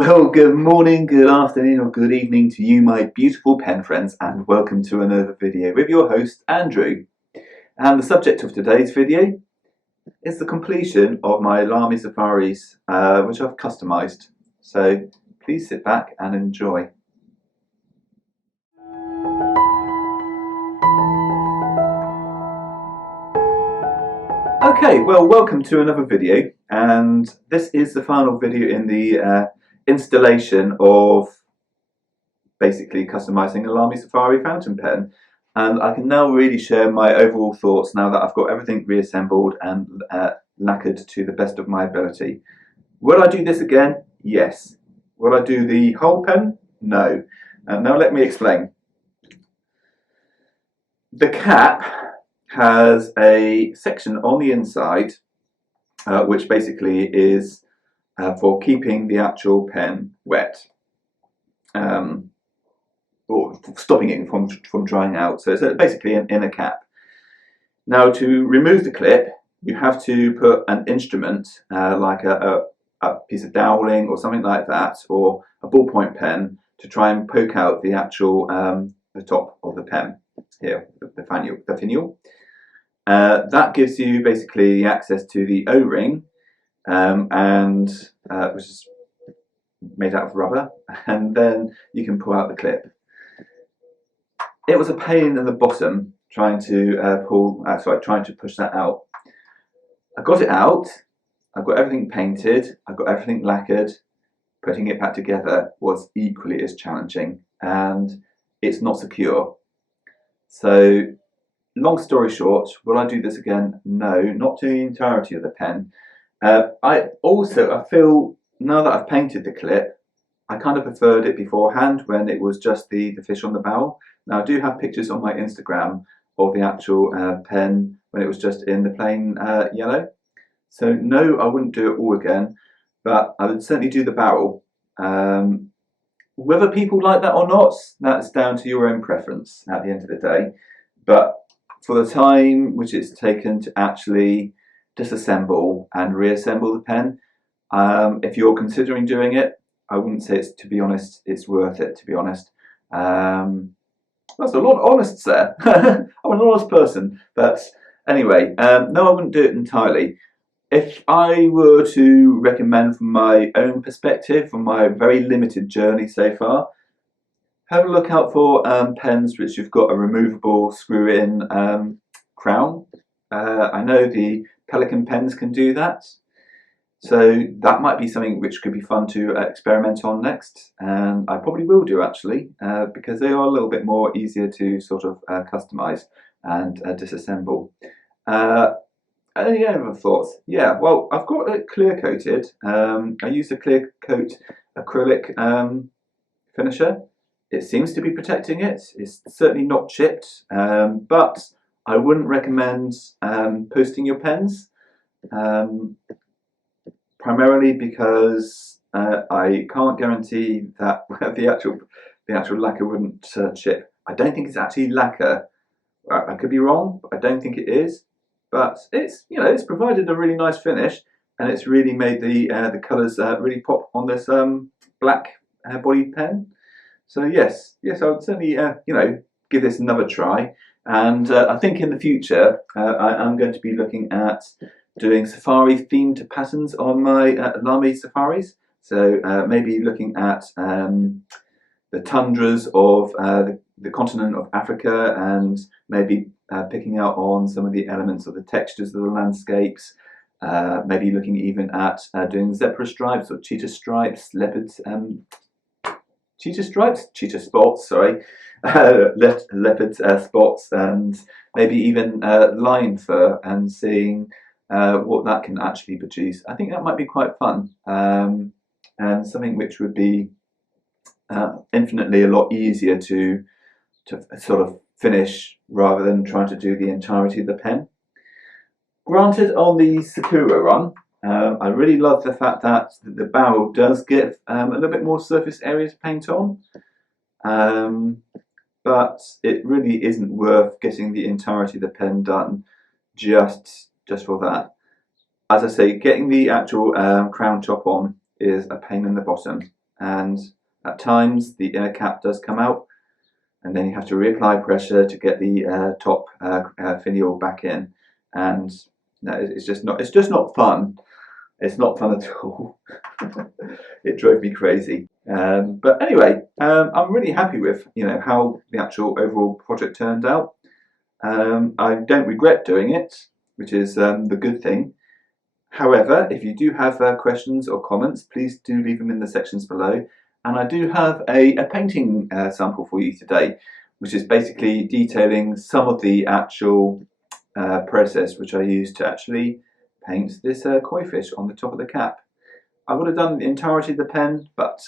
Well, good morning, good afternoon, or good evening to you, my beautiful pen friends, and welcome to another video with your host, Andrew. And the subject of today's video is the completion of my Lamy Safaris, which I've customised. So please sit back and enjoy. Okay, well, welcome to another video, and this is the final video in the installation of basically customising a Lamy Safari fountain pen. And I can now really share my overall thoughts now that I've got everything reassembled and lacquered to the best of my ability. Will I do this again? Yes. Will I do the whole pen? No. Now let me explain. The cap has a section on the inside which basically is for keeping the actual pen wet. Or stopping it from drying out. So it's basically an inner cap. Now, to remove the clip, you have to put an instrument like a piece of doweling or something like that, or a ballpoint pen, to try and poke out the actual the top of the pen here, the finial. That gives you basically access to the O-ring, which is made out of rubber, and then you can pull out the clip. It was a pain in the bottom trying to trying to push that out. I got it out. I've got everything painted. I've got everything lacquered. Putting it back together was equally as challenging, and it's not secure. So, long story short, will I do this again? No, not to the entirety of the pen. I feel now that I've painted the clip, I kind of preferred it beforehand when it was just the fish on the barrel. Now, I do have pictures on my Instagram of the actual pen when it was just in the plain yellow. So no, I wouldn't do it all again, but I would certainly do the barrel. Whether people like that or not, that's down to your own preference at the end of the day. But for the time which it's taken to actually disassemble and reassemble the pen, if you're considering doing it, I wouldn't say it's, to be honest, it's worth it, to be honest. That's a lot of honest there. I'm an honest person. But anyway, no, I wouldn't do it entirely. If I were to recommend from my own perspective, from my very limited journey so far, have a look out for pens which you've got a removable screw-in crown. I know the Pelikan pens can do that. So that might be something which could be fun to experiment on next, and I probably will do actually, because they are a little bit more easier to sort of customise and disassemble. Any other thoughts? Yeah, well, I've got it clear coated. I used a clear coat acrylic finisher. It seems to be protecting it. It's certainly not chipped, but I wouldn't recommend posting your pens. Primarily because I can't guarantee that the actual lacquer wouldn't chip. I don't think it's actually lacquer. I could be wrong, but I don't think it is. But it's it's provided a really nice finish, and it's really made the colours really pop on this black bodied pen. So yes, I would certainly give this another try. And I think in the future I'm going to be looking at doing safari themed patterns on my Lamy Safaris. So maybe looking at the tundras of the continent of Africa, and maybe picking out on some of the elements of the textures of the landscapes. Maybe looking even at doing zebra stripes or cheetah stripes, cheetah spots, sorry, leopard spots, and maybe even lion fur, and seeing what that can actually produce. I think that might be quite fun, and something which would be infinitely a lot easier to sort of finish rather than trying to do the entirety of the pen. Granted, on the Sakura run, I really love the fact that the barrel does give a little bit more surface area to paint on, but it really isn't worth getting the entirety of the pen done just for that. As I say, getting the actual crown top on is a pain in the bottom, and at times the inner cap does come out, and then you have to reapply pressure to get the top finial back in, and it's just not fun. It's not fun at all. It drove me crazy. But anyway, I'm really happy with how the actual overall project turned out. I don't regret doing it, which is the good thing. However, if you do have questions or comments, please do leave them in the sections below. And I do have a painting sample for you today, which is basically detailing some of the actual process which I used to actually paint this koi fish on the top of the cap. I would have done the entirety of the pen, but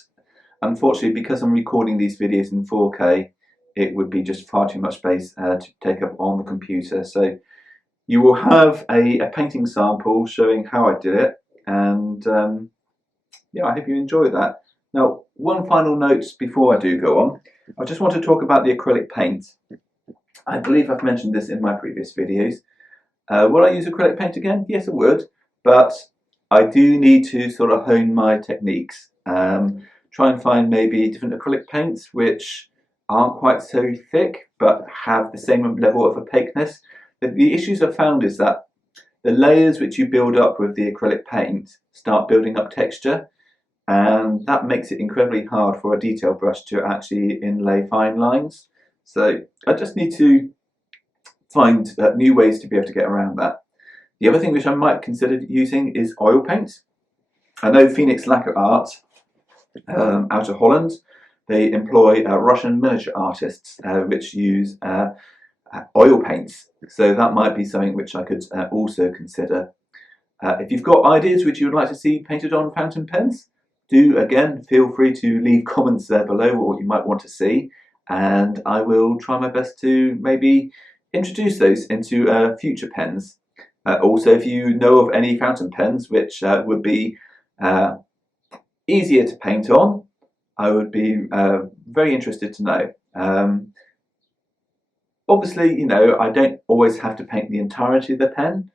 unfortunately, because I'm recording these videos in 4K, it would be just far too much space to take up on the computer. So you will have a painting sample showing how I did it, and yeah, I hope you enjoy that. Now, one final note before I do go on, I just want to talk about the acrylic paint. I believe I've mentioned this in my previous videos. Will I use acrylic paint again? Yes, I would, but I do need to sort of hone my techniques. Try and find maybe different acrylic paints which aren't quite so thick but have the same level of opaqueness. The issues I've found is that the layers which you build up with the acrylic paint start building up texture, and that makes it incredibly hard for a detail brush to actually inlay fine lines. So I just need to find new ways to be able to get around that. The other thing which I might consider using is oil paint. I know Phoenix Lacquer Art out of Holland, they employ Russian miniature artists which use oil paints, so that might be something which I could also consider. If you've got ideas which you would like to see painted on fountain pens, do again feel free to leave comments there below what you might want to see, and I will try my best to maybe introduce those into future pens. Also, if you know of any fountain pens which would be easier to paint on, I would be very interested to know. Obviously, I don't always have to paint the entirety of the pen.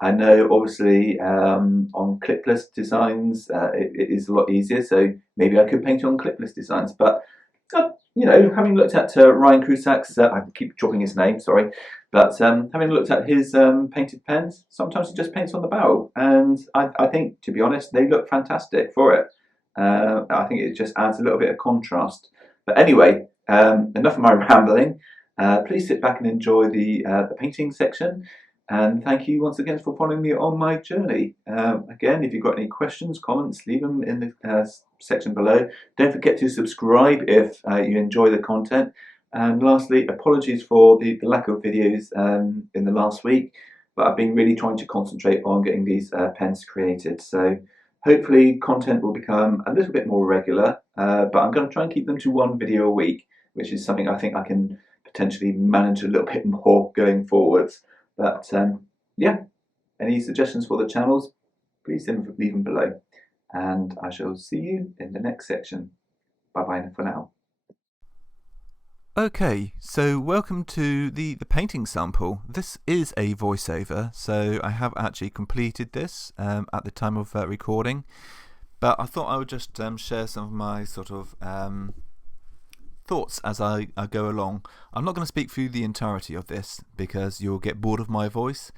I know, obviously, on clipless designs, it is a lot easier, so maybe I could paint on clipless designs. But, having looked at Ryan Crusak's, I keep dropping his name, sorry, but having looked at his painted pens, sometimes he just paints on the barrel, and I think, to be honest, they look fantastic for it. I think it just adds a little bit of contrast. But anyway, enough of my rambling. Please sit back and enjoy the painting section. And thank you once again for following me on my journey. Again, if you've got any questions, comments, leave them in the section below. Don't forget to subscribe if you enjoy the content. And lastly, apologies for the lack of videos in the last week, but I've been really trying to concentrate on getting these pens created. So hopefully content will become a little bit more regular, but I'm going to try and keep them to one video a week, which is something I think I can potentially manage a little bit more going forwards. But yeah, any suggestions for the channels, please leave them below. And I shall see you in the next section. Bye bye for now. Okay, so welcome to the painting sample. This is a voiceover, so I have actually completed this at the time of recording, but I thought I would just share some of my sort of thoughts as I go along. I'm not going to speak through the entirety of this because you'll get bored of my voice,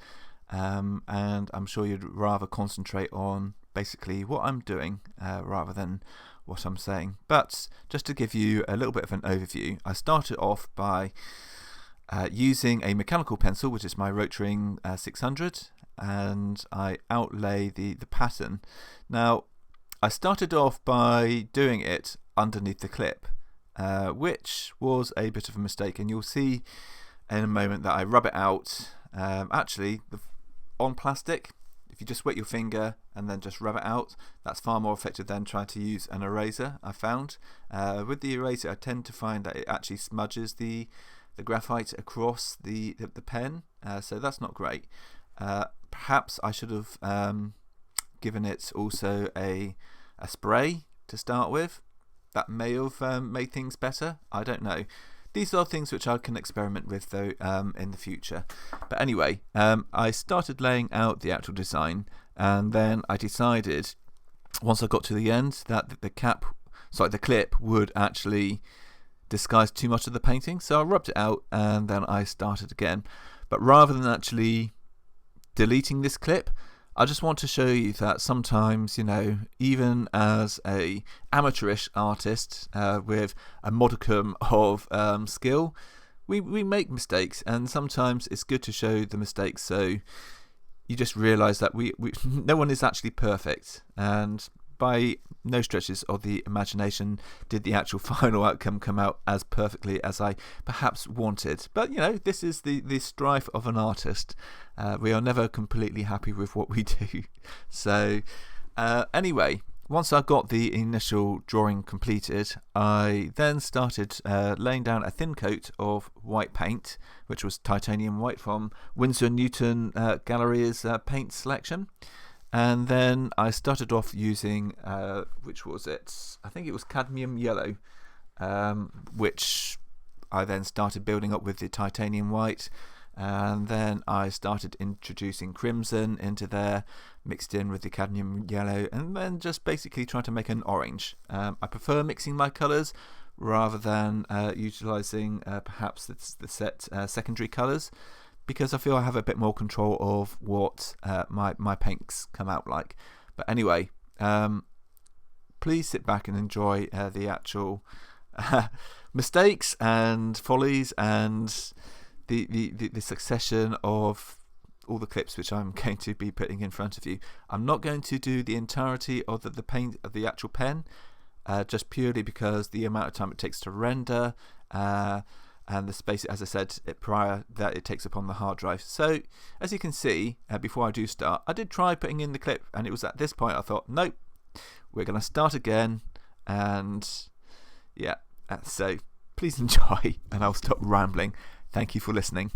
and I'm sure you'd rather concentrate on basically what I'm doing rather than what I'm saying. But just to give you a little bit of an overview, I started off by using a mechanical pencil, which is my Rotring 600, and I outlay the pattern. Now, I started off by doing it underneath the clip, which was a bit of a mistake, and you'll see in a moment that I rub it out actually on plastic. If you just wet your finger and then just rub it out, that's far more effective than trying to use an eraser, I found. With the eraser, I tend to find that it actually smudges the graphite across the pen, so that's not great. Perhaps I should have given it also a spray to start with. That may have made things better. I don't know. These are things which I can experiment with though in the future. But anyway, I started laying out the actual design, and then I decided once I got to the end that the cap the clip would actually disguise too much of the painting. So I rubbed it out and then I started again. But rather than actually deleting this clip, I just want to show you that sometimes, even as a amateurish artist with a modicum of skill, we make mistakes, and sometimes it's good to show the mistakes so you just realise that we no one is actually perfect, and by no stretches of the imagination did the actual final outcome come out as perfectly as I perhaps wanted. But this is the strife of an artist. We are never completely happy with what we do. So anyway, once I got the initial drawing completed, I then started laying down a thin coat of white paint, which was titanium white from Winsor Newton Galleria's paint selection. And then I started off using, which was it? I think it was cadmium yellow, which I then started building up with the titanium white. And then I started introducing crimson into there, mixed in with the cadmium yellow, and then just basically trying to make an orange. I prefer mixing my colours rather than utilising perhaps the set secondary colours, because I feel I have a bit more control of what my paints come out like. But anyway, please sit back and enjoy the actual mistakes and follies and the succession of all the clips which I'm going to be putting in front of you. I'm not going to do the entirety of the paint of the actual pen, just purely because the amount of time it takes to render and the space, as I said prior, that it takes upon the hard drive. So as you can see, before I do start, I did try putting in the clip, and it was at this point I thought, nope, we're going to start again. And yeah, so please enjoy, and I'll stop rambling. Thank you for listening.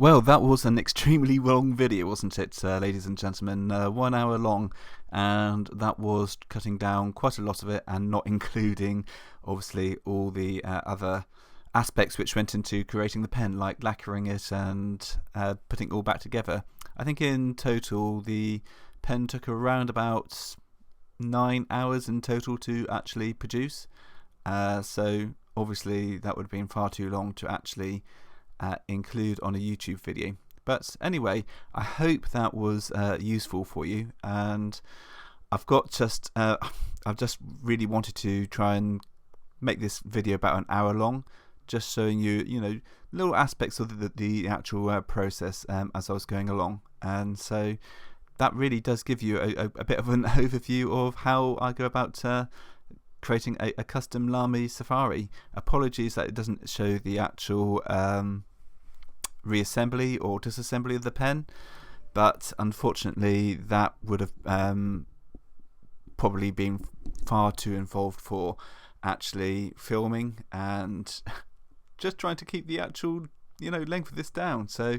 Well, that was an extremely long video, wasn't it, ladies and gentlemen? 1 hour long, and that was cutting down quite a lot of it and not including, obviously, all the other aspects which went into creating the pen, like lacquering it and putting it all back together. I think in total the pen took around about 9 hours in total to actually produce. So obviously that would have been far too long to actually include on a YouTube video. But anyway, I hope that was useful for you, and I've just really wanted to try and make this video about an hour long, just showing you little aspects of the actual process as I was going along. And so that really does give you a bit of an overview of how I go about creating a custom Lamy Safari. Apologies that it doesn't show the actual reassembly or disassembly of the pen, but unfortunately that would have probably been far too involved for actually filming and just trying to keep the actual length of this down. So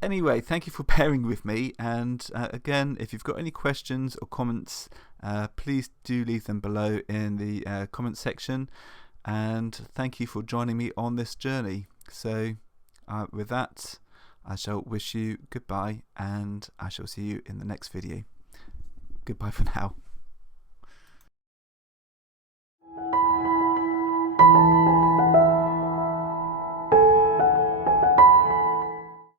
anyway, thank you for bearing with me, and again, if you've got any questions or comments, please do leave them below in the comment section, and thank you for joining me on this journey. So with that, I shall wish you goodbye, and I shall see you in the next video. Goodbye for now.